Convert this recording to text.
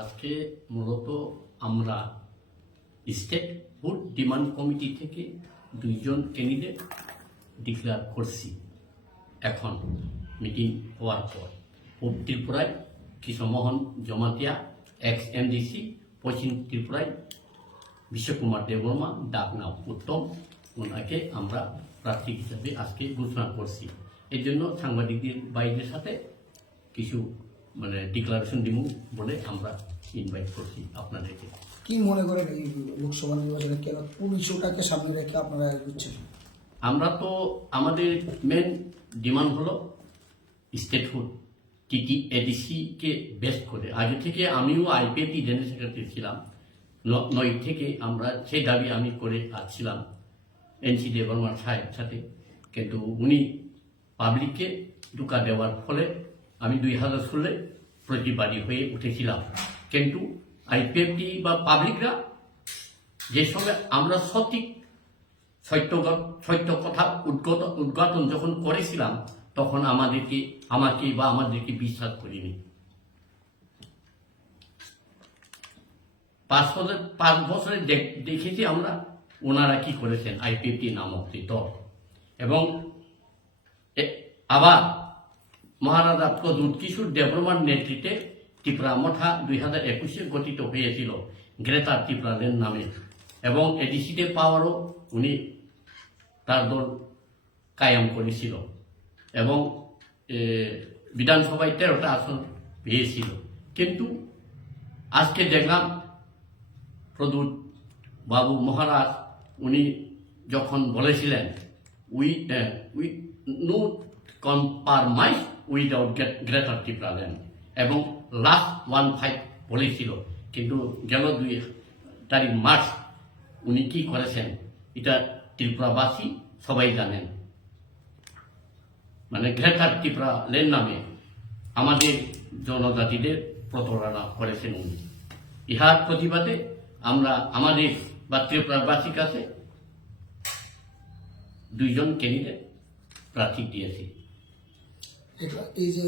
আজকে মূলত আমরা স্টেট ফুড ডিমান্ড কমিটি থেকে দুইজন ক্যান্ডিডেট ডিক্লেয়ার করছি। এখন মিটিং হওয়ার পর পূর্ব ত্রিপুরায় কৃষ্ণমোহন জমাতিয়া এক্স এমডিসি, পশ্চিম ত্রিপুরায় বিশ্বকুমার দেববর্মা ডাকনাম উত্তম, ওনাকে আমরা প্রার্থী হিসাবে আজকে ঘোষণা করছি। এই জন্য সাংবাদিকদের বাইরের সাথে কিছু ডিক্লারেশন দিব বলে আমরা ইনভাইট করছি আপনাদেরকে। কি মনে করেন এই লোকসভা নির্বাচনে কেন 1900টাকে সামনে রেখে আপনারা এগোচ্ছেন? আমরা তো আমাদের মেন ডিমান্ড হলো স্টেট ফুড TTADC কে বেস করে। আগে থেকে আমিও IPAP জেনারেল সেক্রেটারি ছিলাম, 9 থেকে আমরা সেই দাবি আমি করে আসছিলাম NC দেববর্মার সাথে, কিন্তু উনি পাবলিককে ঢুকা দেওয়ার ফলে আমি 2016 প্রতিবাদী হয়ে উঠেছিলাম। কিন্তু IPAP বা পাবলিকরা যে সময় আমরা সত্য কথা উদ্ঘাটন যখন করেছিলাম তখন আমাদেরকে বিশ্বাস করিনি। 5 বছরে দেখেছি আমরা ওনারা কি করেছেন IPAP নামক দল। এবং আবার মহারাজা প্রদ্যুৎ কিশোর দেববর্মার নেতৃত্বে ত্রিপুরা মঠা 2021 গঠিত হয়েছিল গ্রেটার ত্রিপুরা ল্যান্ড নামে, এবং এডিসিতে পাওয়ারও উনি তার দল কায়েম করেছিল এবং বিধানসভায় 13টা আসন পেয়েছিল। কিন্তু আজকে দেখলাম প্রদ্যুৎ বাবু মহারাজ উনি যখন বলেছিলেন we know compromise without greater Tripura land, এবং লাস্ট 15 বলেছিল, কিন্তু গেল 2 তারিখ মার্চ উনি কি করেছেন এটা ত্রিপুরাবাসী সবাই জানেন। গ্রেটার ত্রিপুরা ল্যান্ড নামে আমাদের জনজাতিদের প্রতারণা করেছেন উনি। ইহার প্রতিবাদে আমরা আমাদের বা ত্রিপুরাবাসীর কাছে 2জন ক্যান্ডিডেট প্রার্থী দিয়েছি। এই যে